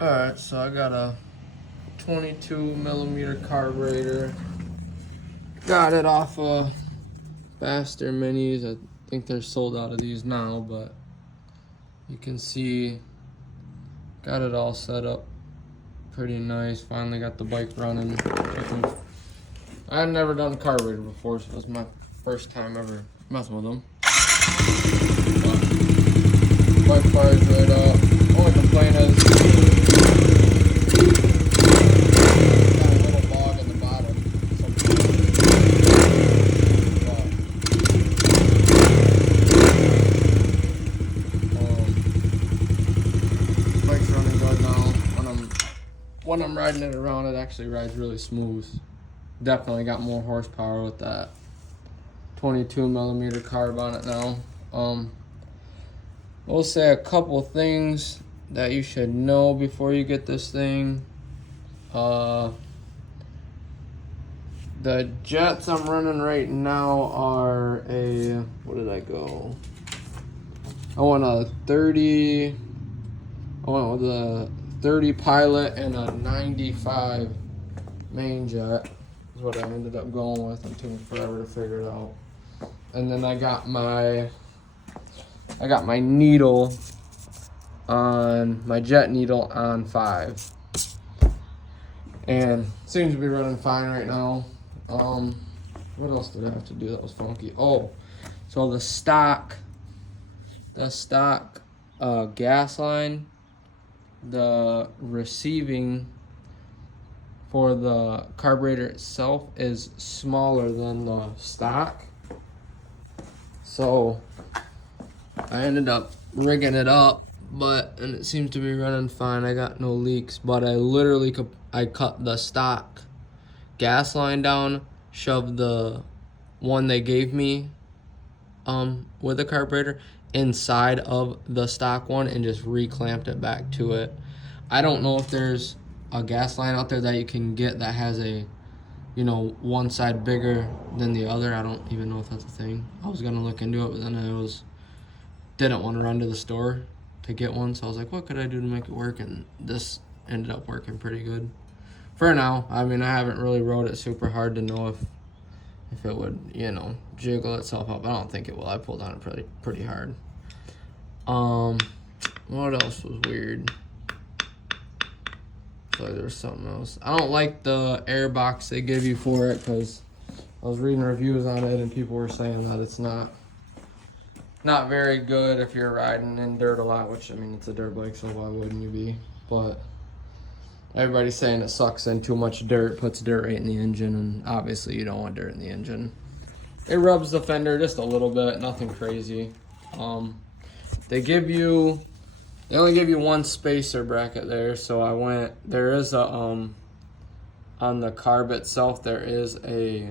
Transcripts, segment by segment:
Alright, so I got a 22 millimeter carburetor. Got it off of Faster Minis. I think they're sold out of these now, but you can see got it all set up pretty nice. Finally got the bike running. I had never done a carburetor before, so it was my first time ever messing with them. But bike fires right up. Only complaint is got a little log in the bottom. Bike's running good now. When I'm riding it around, it actually rides really smooth. Definitely got more horsepower with that 22 millimeter carb on it now. We'll say a couple things that you should know before you get this thing. The jets I'm running right now are a, what did I go? I went with a 30 Pilot and a 95 main jet. Is what I ended up going with. I'm taking forever to figure it out. And then I got my needle on my jet needle on 5, and seems to be running fine right now. What else did I have to do that was funky? Oh, so the stock gas line, the receiving for the carburetor itself is smaller than the stock. So I ended up rigging it up, and it seems to be running fine. I got no leaks, but I literally cut the stock gas line down, shoved the one they gave me with the carburetor inside of the stock one, and just reclamped it back to it. I don't know if there's a gas line out there that you can get that has a, one side bigger than the other. I don't even know if that's a thing. I was gonna look into it, but then didn't want to run to the store to get one, so I was like, what could I do to make it work? And this ended up working pretty good for now. I mean, I haven't really rode it super hard to know if it would, jiggle itself up. I don't think it will. I pulled on it pretty hard. What else was weird? So there was something else. I don't like the air box they give you for it, because I was reading reviews on it and people were saying that it's not very good if you're riding in dirt a lot, which, I mean, it's a dirt bike, so why wouldn't you be? But everybody's saying it sucks in too much dirt, puts dirt right in the engine, and obviously you don't want dirt in the engine. It rubs the fender just a little bit, nothing crazy. They only give you one spacer bracket there, so there is a, on the carb itself, there is a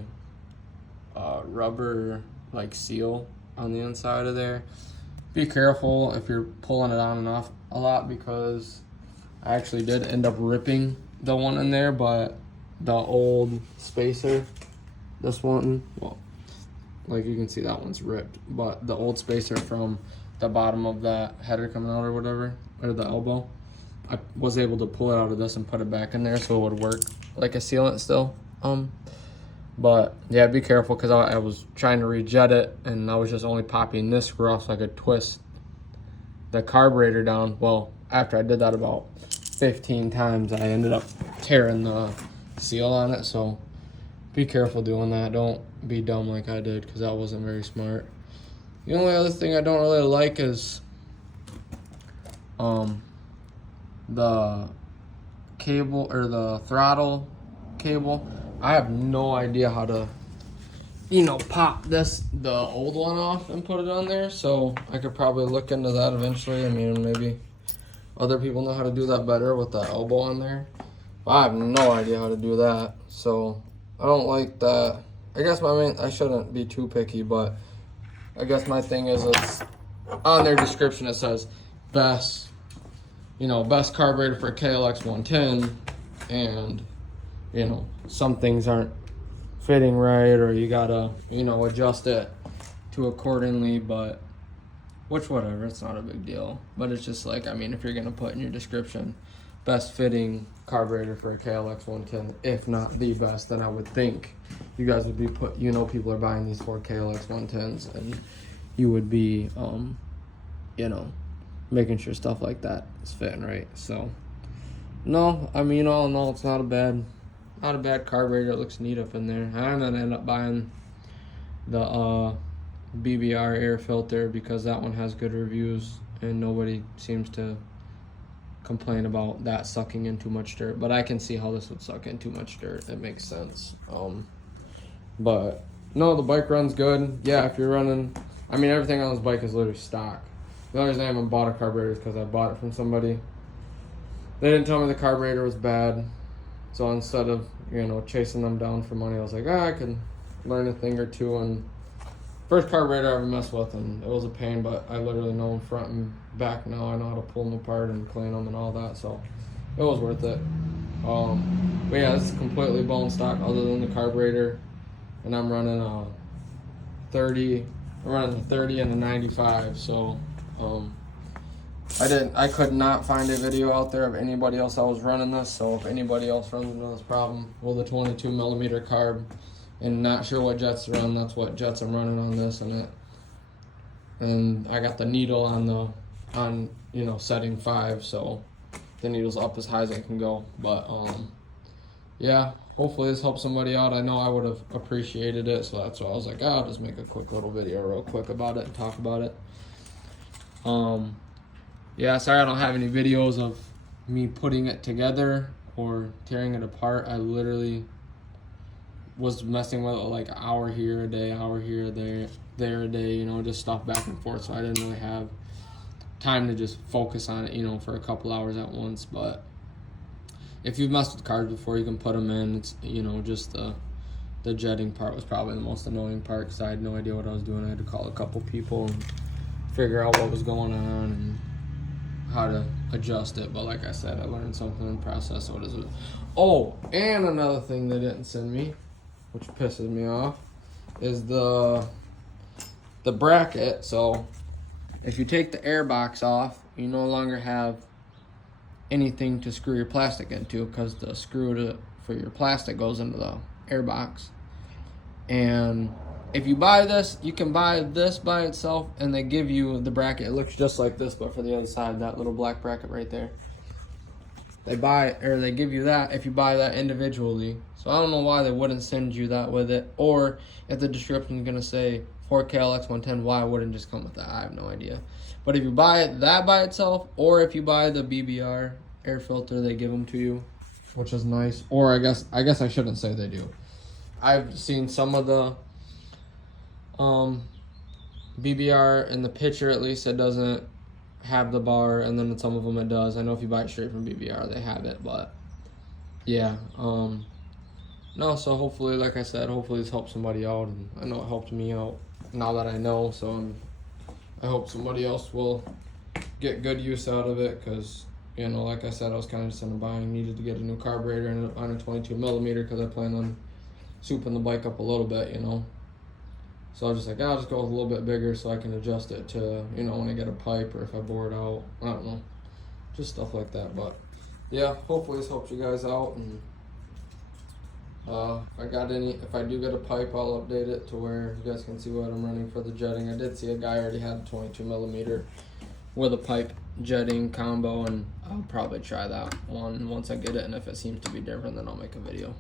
rubber, seal on the inside of there. Be careful if you're pulling it on and off a lot, because I actually did end up ripping the one in there, but the old spacer, this one, well, like you can see that one's ripped, but the old spacer from the bottom of that header coming out or whatever, or the elbow, I was able to pull it out of this and put it back in there so it would work like a sealant still. But yeah, be careful, because I was trying to rejet it and I was just only popping this screw off so I could twist the carburetor down. Well, after I did that about 15 times, I ended up tearing the seal on it. So be careful doing that. Don't be dumb like I did, because that wasn't very smart. The only other thing I don't really like is the cable, or the throttle cable. I have no idea how to, pop the old one off and put it on there. So I could probably look into that eventually. I mean, maybe other people know how to do that better with the elbow on there. But I have no idea how to do that. So I don't like that. I guess I shouldn't be too picky, but I guess my thing is, it's on their description, it says best carburetor for KLX110, and some things aren't fitting right, or you gotta adjust it to accordingly, but whatever, it's not a big deal. But it's just like, I mean, if you're gonna put in your description best fitting carburetor for a KLX110, if not the best. Then I would think you guys would be people are buying these 4 KLX110s, and you would be, making sure stuff like that is fitting right. So, no, I mean, all in all, it's not a bad carburetor. It looks neat up in there. I'm gonna end up buying the BBR air filter because that one has good reviews and nobody seems to complain about that sucking in too much dirt. But I can see how this would suck in too much dirt. It makes sense. But no, the bike runs good. Yeah, if you're running, I mean, everything on this bike is literally stock. The only reason I haven't bought a carburetor is because I bought it from somebody. They didn't tell me the carburetor was bad. So instead of, chasing them down for money, I was like, I can learn a thing or two. And first carburetor I ever messed with, and it was a pain, but I literally know them front and back now. I know how to pull them apart and clean them and all that, so it was worth it. But yeah, this is completely bone stock other than the carburetor, and I'm running a 30. I'm running a 30 and a 95, so I could not find a video out there of anybody else that was running this. So if anybody else runs into this problem with a 22 millimeter carb and not sure what jets to run, that's what jets I'm running on this and I got the needle on setting 5, so the needle's up as high as it can go. But yeah, hopefully this helps somebody out. I know I would have appreciated it, so that's why I was like, I'll just make a quick little video real quick about it and talk about it. Yeah, sorry I don't have any videos of me putting it together or tearing it apart. I literally was messing with it like an hour here a day, hour here, there a day, just stuff back and forth. So I didn't really have time to just focus on it, for a couple hours at once. But if you've messed with cars before, you can put them in. It's, just the jetting part was probably the most annoying part because I had no idea what I was doing. I had to call a couple people and figure out what was going on and how to adjust it. But like I said, I learned something in the process. So it is. Oh, and another thing they didn't send me, which pisses me off, is the bracket. So if you take the air box off, you no longer have anything to screw your plastic into because the screw for your plastic goes into the air box. And if you buy this, you can buy this by itself, and they give you the bracket. It looks just like this, but for the other side, that little black bracket right there. They give you that if you buy that individually. So I don't know why they wouldn't send you that with it, or if the description is gonna say 4 KLX110, why it wouldn't just come with that? I have no idea. But if you buy that by itself, or if you buy the BBR air filter, they give them to you, which is nice. Or I guess I shouldn't say they do. I've seen some of the BBR in the picture, at least, it doesn't have the bar, and then in some of them it does. I know if you buy it straight from BBR, they have it, but yeah. No, so hopefully, like I said, hopefully this helps somebody out, and I know it helped me out now that I know, so I hope somebody else will get good use out of it, because, like I said, I was kind of just in a bind, needed to get a new carburetor on a 22 millimeter, because I plan on souping the bike up a little bit, So I was just like, I'll just go with a little bit bigger so I can adjust it to, when I get a pipe or if I bore it out. I don't know. Just stuff like that. But yeah, hopefully this helps you guys out. And if I do get a pipe, I'll update it to where you guys can see what I'm running for the jetting. I did see a guy already had a 22 millimeter with a pipe jetting combo, and I'll probably try that one once I get it. And if it seems to be different, then I'll make a video.